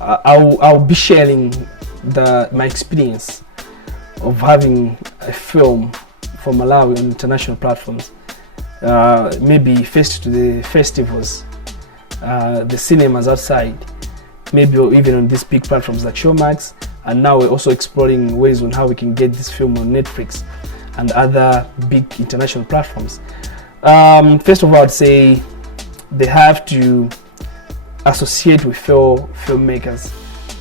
I'll be sharing my experience of having a film for Malawi on international platforms. Maybe first to the festivals, the cinemas outside, maybe even on these big platforms like Showmax, and now we're also exploring ways on how we can get this film on Netflix and other big international platforms. First of all, I'd say they have to associate with fellow filmmakers.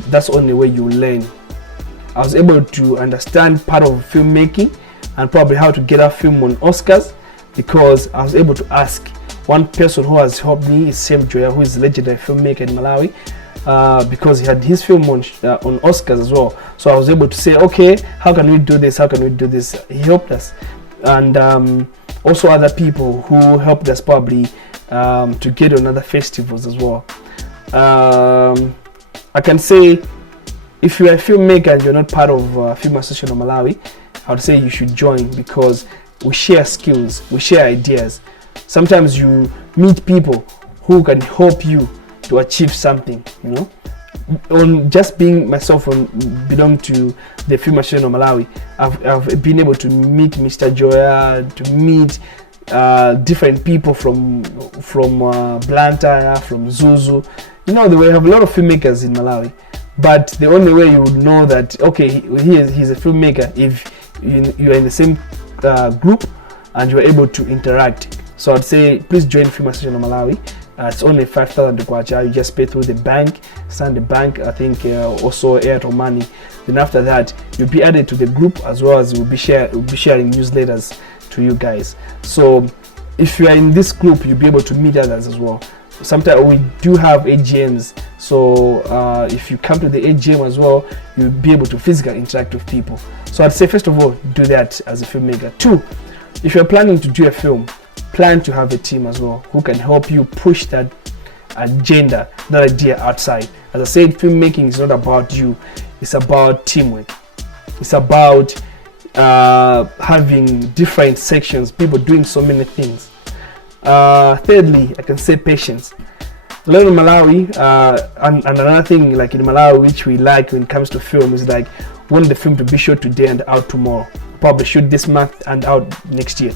That's the only way you learn. I was able to understand part of filmmaking and probably how to get a film on Oscars, because I was able to ask one person who has helped me, is Sam Joya, who is a legendary filmmaker in Malawi, because he had his film on Oscars as well. So I was able to say, okay, how can we do this? How can we do this? He helped us, and also other people who helped us probably to get on other festivals as well. I can say, if you're a filmmaker and you're not part of Film Association of Malawi, I would say you should join, because we share skills, we share ideas. Sometimes you meet people who can help you to achieve something, you know. On just being myself, belong to the Film Association of Malawi, I've been able to meet Mr. Joya, to meet different people from Blantyre, from Zuzu. You know, we have a lot of filmmakers in Malawi, but the only way you would know that, okay, he's a filmmaker, if you are in the same group and you are able to interact. So I'd say please join Film Association of Malawi. It's only 5,000 kwacha. You just pay through the bank, sign the bank, I think also Airtel money. Then after that, you'll be added to the group, as well as we'll be sharing newsletters to you guys. So if you are in this group, you'll be able to meet others as well. Sometimes we do have AGMs, so if you come to the AGM as well, you'll be able to physically interact with people. So I'd say, first of all, do that as a filmmaker. 2, if you're planning to do a film, plan to have a team as well who can help you push that agenda, that idea outside. As I said, filmmaking is not about you, it's about teamwork. It's about having different sections, people doing so many things. Thirdly, I can say patience. Learn in Malawi, and another thing like in Malawi which we like when it comes to film is like, want the film to be shot today and out tomorrow, probably shoot this month and out next year.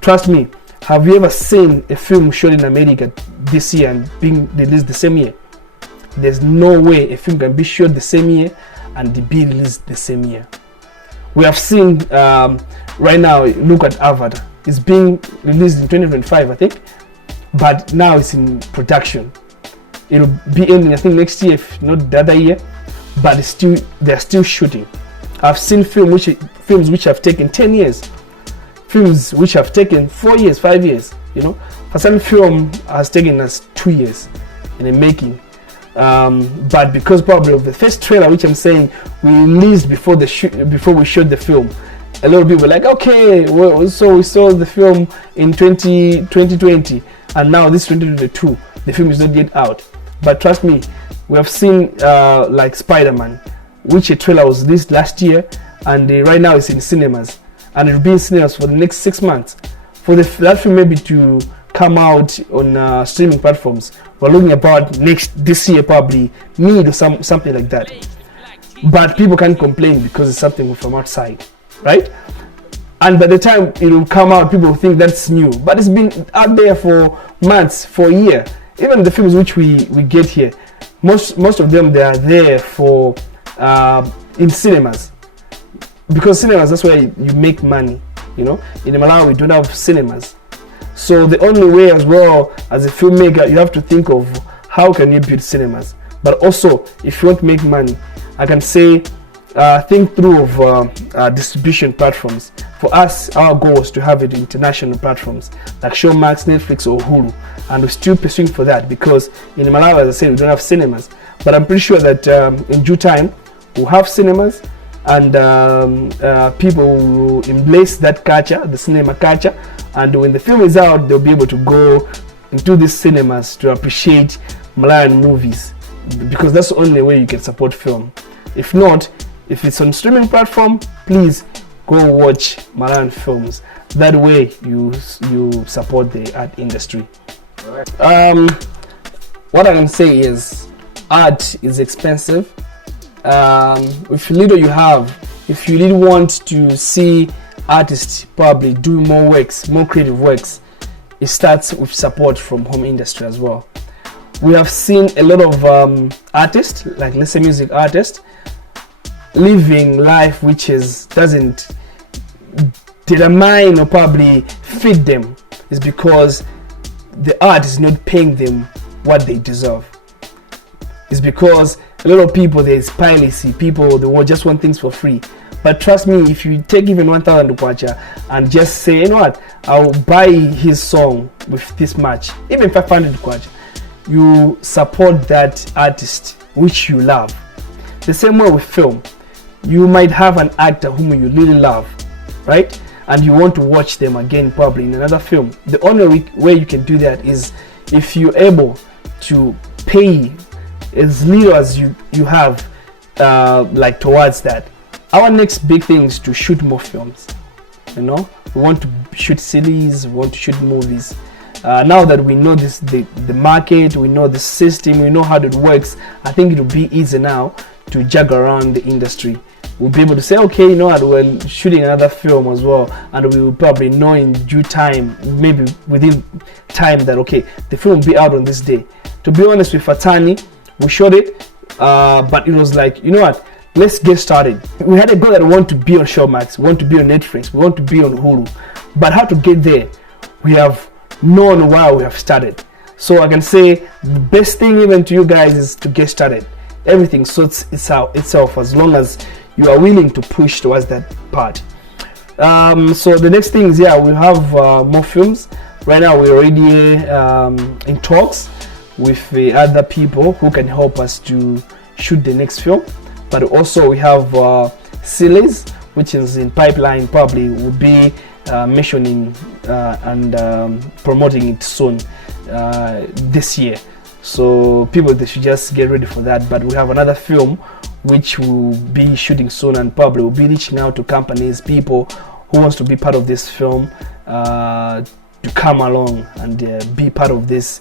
Trust me, have you ever seen a film shot in America this year and being released the same year? There's no way a film can be shot the same year and be released the same year. We have seen right now, look at Avatar. It's being released in 2025, I think, but now it's in production. It'll be ending, I think, next year, if not the other year, but they're still shooting. I've seen films which have taken 10 years, films which have taken 4 years, 5 years. You know, for some film has taken us 2 years in the making. But because probably of the first trailer, which I'm saying we released before we shot the film, a lot of people were like, okay, so we saw the film in 2020, and now this 2022, the film is not yet out. But trust me, we have seen like Spider-Man, which a trailer was released last year, and right now it's in cinemas, and it'll be in cinemas for the next 6 months. For that film maybe to come out on streaming platforms, we're looking about this year, probably mid or something like that. But people can't complain because it's something from outside, right? And by the time it will come out, people will think that's new, but it's been out there for months, for a year. Even the films which we get here, most of them, they are there for in cinemas, because cinemas, that's where you make money. You know, in Malawi we don't have cinemas, so the only way as well as a filmmaker, you have to think of how can you build cinemas. But also, if you want to make money, I can say think through of distribution platforms. For us, our goal was to have it in international platforms like Showmax, Netflix, or Hulu, and we're still pursuing for that, because in Malawi, as I said, we don't have cinemas. But I'm pretty sure that in due time we'll have cinemas, and people will embrace that culture, the cinema culture, and when the film is out, they'll be able to go into these cinemas to appreciate Malawian movies, because that's the only way you can support film. If not, if it's on streaming platform, please go watch Malawian films. That way you support the art industry. What I can say is, art is expensive. With little you have, if you really want to see artists probably do more works, more creative works, it starts with support from home industry as well. We have seen a lot of artists, like let's say music artists, living life which doesn't determine or probably fit them. It's because the art is not paying them what they deserve. It's because a lot of people, there's piracy, people they just want things for free. But trust me, if you take even 1,000 kwacha and just say, you know what, I'll buy his song with this much, even 500 kwacha, you support that artist which you love. The same way with film. You might have an actor whom you really love, right? And you want to watch them again probably in another film. The only way you can do that is if you're able to pay as little as you have like towards that. Our next big thing is to shoot more films. You know, we want to shoot series, we want to shoot movies. Now that we know the market, we know the system, we know how it works, I think it will be easy now to jug around the industry. We'll be able to say, okay, you know what, we're shooting another film as well, and we will probably know in due time, maybe within time, that okay, the film will be out on this day. To be honest with Fatsani, we shot it, but it was like, you know what, let's get started. We had a goal that we want to be on Showmax, we want to be on Netflix, we want to be on Hulu, but how to get there, we have known why we have started. So I can say the best thing even to you guys is to get started. Everything sorts itself as long as you are willing to push towards that part. So the next thing is, we have more films. Right now we're already in talks with the other people who can help us to shoot the next film. But also we have series which is in pipeline, probably will be mentioning and promoting it soon this year. So people, they should just get ready for that. But we have another film which will be shooting soon, and probably will be reaching out to companies, people who wants to be part of this film, to come along and be part of this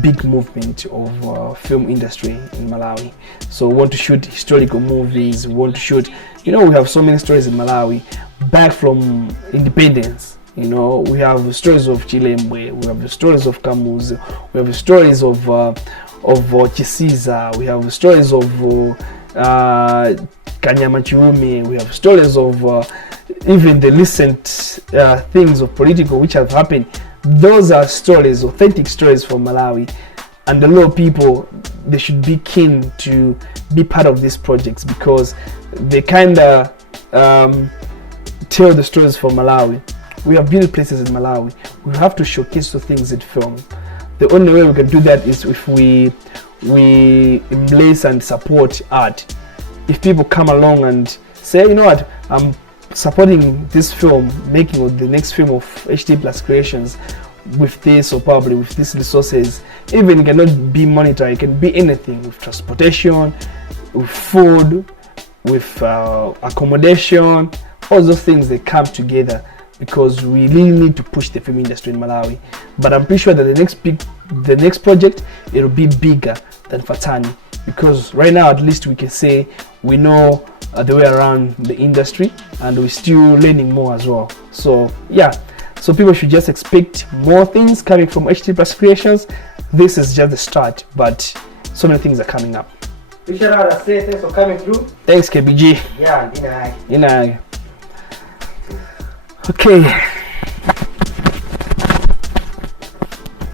big movement of film industry in Malawi. So we want to shoot historical movies, we want to shoot, you know, we have so many stories in Malawi back from independence. You know, we have stories of Chilembwe, we have the stories of Kamuzu, we have the stories of Chisiza, we have the stories of Kanyamachiumi, we have stories of even the recent things of political which have happened. Those are stories, authentic stories from Malawi, and a lot of people, they should be keen to be part of these projects because they kind of tell the stories from Malawi. We have beautiful places in Malawi. We have to showcase the things in film. The only way we can do that is if we embrace and support art. If people come along and say, you know what, I'm supporting this film, making of the next film of HD Plus Creations with this, or probably with these resources. Even it cannot be monetary, it can be anything, with transportation, with food, with accommodation. All those things, they come together because we really need to push the film industry in Malawi. But I'm pretty sure that the next project, it will be bigger than Fatsani, because right now at least we can say we know the way around the industry, and we're still learning more as well. So so people should just expect more things coming from HD Plus Creations. This is just the start, but so many things are coming up. Thanks for coming through. Thanks KBG. Yeah, Okay.